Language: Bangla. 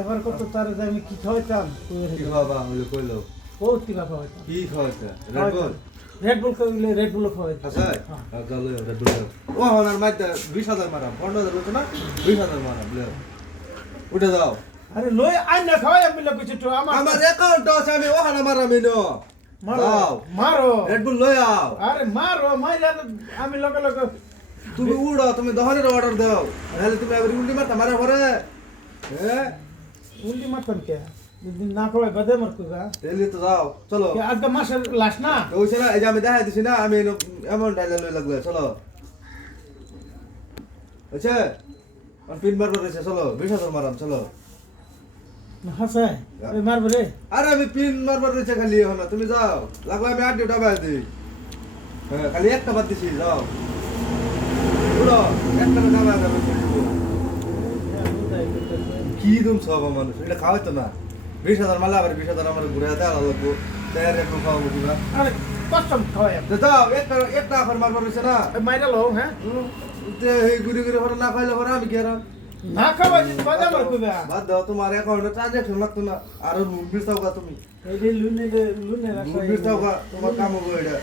এবার কত তার যে আমি কি খাওয়াইতাম কি খাওয়াবা হইলো কইলো বহুত কিবা খাওয়াইতাম কি খাওয়াইছে রেড রেড বল বুল খাইলে রেড বুল খাওয়াইতাম আছে চলো রেড বল ও হনার মাইতে 20000 মারা 15000 হচ্ছে না 20000 মারা বলে উঠে যাও আরে লই আই না খাওয়াই আমি কিছু তো আমার অ্যাকাউন্ট আছে আমি ও হনা মারা মিনো মারো মারো রেড বল লই আও আরে মারো মাইরা আমি লগে লগে তুমি উড়ো তুমি দহনের অর্ডার দাও নাহলে তুমি আবার উল্টি মারতা মারা পরে হ্যাঁ উল্টি মারতাম কে যদি না খাওয়াই বাদে মার কইবা এলি তো যাও চলো আজকে মাসের লাশ না ওইছে না এই যে আমি দেখাই দিছি না আমি এমন ডাইলে লই লাগবে চলো আচ্ছা আর পিন মারবার রয়েছে চলো 20000 মারাম চলো হাসে ওই মারবো রে আরে আমি পিন মারবার রয়েছে খালি এখন তুমি যাও লাগলে আমি 8 ডিউটা বাই দিই হ্যাঁ খালি একটা বাদ দিছি যাও পুরো একটা টাকা যাবে কি দুম সব মানুষ এটা খাওয়াইতো না 20000 মালা আবার 20000 আমার ঘুরে দেওয়া লাগবো তার একটু খাওয়াবো কিনা আরে কষ্ট খাওয়াই যাও একটা অফার মারবার রয়েছে না মাইরা লো হ্যাঁ তে এই ঘুরে ঘুরে পরে না খাইলে পরে আমি কি আর না খাওয়াই যদি বাদে মার কইবা বাদ দাও তোমার অ্যাকাউন্টে ট্রানজাকশন লাগতো না আর মুভির চাওকা তুমি এই যে লুনে মুভির চাওকা তোমার কাম হবে এটা